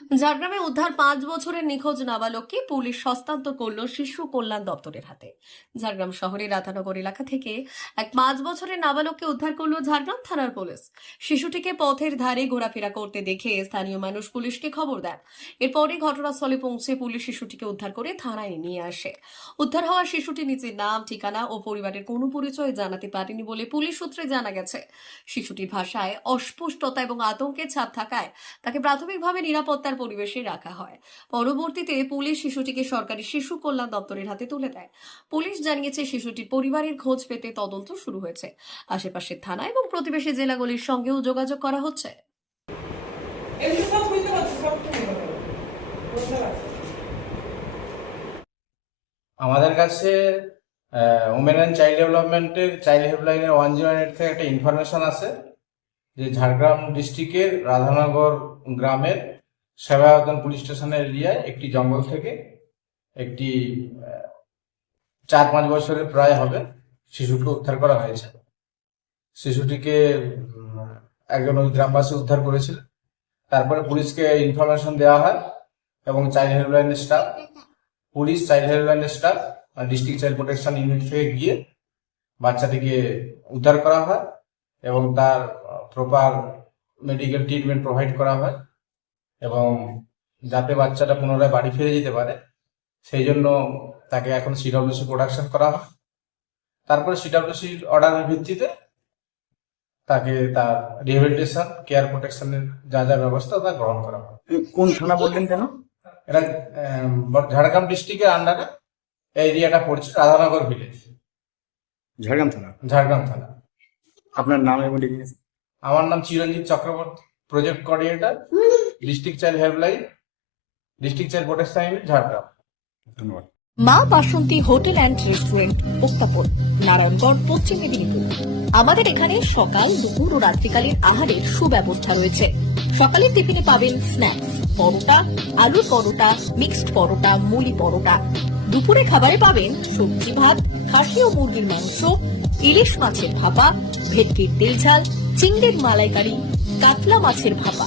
ঝাড়গ্রামে উদ্ধার পাঁচ বছরের নিখোঁজ নাবালককে পুলিশ হস্তান্তর করল শিশু কল্যাণ দপ্তরের হাতে। ঝাড়গ্রাম শহরের রাধানগর এলাকা থেকে এক পাঁচ বছরের নাবালককে উদ্ধার করল ঝাড়গ্রাম থানার পুলিশ। শিশুটিকে পথের ধারে ঘোরাফেরা করতে দেখে স্থানীয় মানুষ পুলিশকে খবর দেন। এরপরই ঘটনাস্থলে পৌঁছে পুলিশ শিশুটিকে উদ্ধার করে থানায় নিয়ে আসে। উদ্ধার হওয়া শিশুটি নিজের নাম, ঠিকানা ও পরিবারের কোনো পরিচয় জানাতে পারেনি বলে পুলিশ সূত্রে জানা গেছে। শিশুটির ভাষায় অস্পষ্টতা এবং আতঙ্কের ছাপ থাকায় তাকে প্রাথমিকভাবে নিরাপত্তার পরিবেশে রাখা হয়। পরবর্তীতে পুলিশ শিশুটিকে সরকারি শিশু কল্যাণ দপ্তরের হাতে তুলে দেয়। পুলিশ জানিয়েছে শিশুটির পরিবারের খোঁজ পেতে তদন্ত শুরু হয়েছে। আশেপাশের থানা এবং প্রতিবেশী জেলাগুলির সঙ্গেও যোগাযোগ করা হচ্ছে। আমাদের কাছে ওমেন অ্যান্ড চাইল্ড ডেভেলপমেন্টের চাইল্ড হেল্পলাইনের ওয়ান জিরো এইট থেকে একটা ইনফরমেশন আছে, যে ঝাড়গ্রাম ডিস্ট্রিক্টের রাধানগর গ্রামের সেবায়তন পুলিশ স্টেশনের এরিয়ায় একটি জঙ্গল থেকে একটি চার পাঁচ বছরের প্রায় হবে শিশুকে উদ্ধার করা হয়েছে। শিশুটিকে একজন ওই গ্রামবাসী উদ্ধার করেছিল। তারপরে পুলিশকে ইনফরমেশন দেওয়া হয় এবং চাইল্ড হেল্পলাইনের staff police child হেল্পলাইনের staff district child protection unit থেকে গিয়ে বাচ্চাটিকে উদ্ধার করা হয় এবং তার প্রপার মেডিকেল ট্রিটমেন্ট প্রোভাইড করা হয়। এবং যাতে বাচ্চাটা পুনরায় বাড়ি ফিরে যেতে পারে সেই জন্য তাকে এখন সিডব্লিউসি প্রোডাকশন করা হয়। তারপরে সিডব্লিউসির অর্ডারের ভিত্তিতে তাকে তার রিহেবিলিটেশন কেয়ার প্রোটেকশনের যা যা ব্যবস্থা তা গ্রহণ করা হয়। কোন থানা বললেন কেন? এটা ঝাড়গ্রাম ডিস্ট্রিক্টের আন্ডারে এই এরিয়াটা পড়ছে রাধানগর ভিলেজ ঝাড়গ্রাম থানা? ঝাড়গ্রাম থানা। আপনার নাম এবং আমার নাম Chiranjit Chakraborty project coordinator district child helpline district child unit Jhargram. ধন্যবাদ। Maa Basanti hotel and restaurant উত্তাপন Narayangarh Paschim Medinipur. আমাদের এখানে সকাল দুপুর ও রাত্রিকালীন আহারের সুব্যবস্থা রয়েছে। সকালের টিফিনে পাবেন স্ন্যাক্স পরোটা আলুর পরোটা মিক্সড পরোটা মুলি পরোটা। দুপুরে খাবারে পাবেন সবজি ভাত খাসি ও মুরগির মাংস ইলিশ মাছের ভাপা ভেটকির তেল ঝাল চিংড়ির মালাইকারি কাতলা মাছের ভাপা।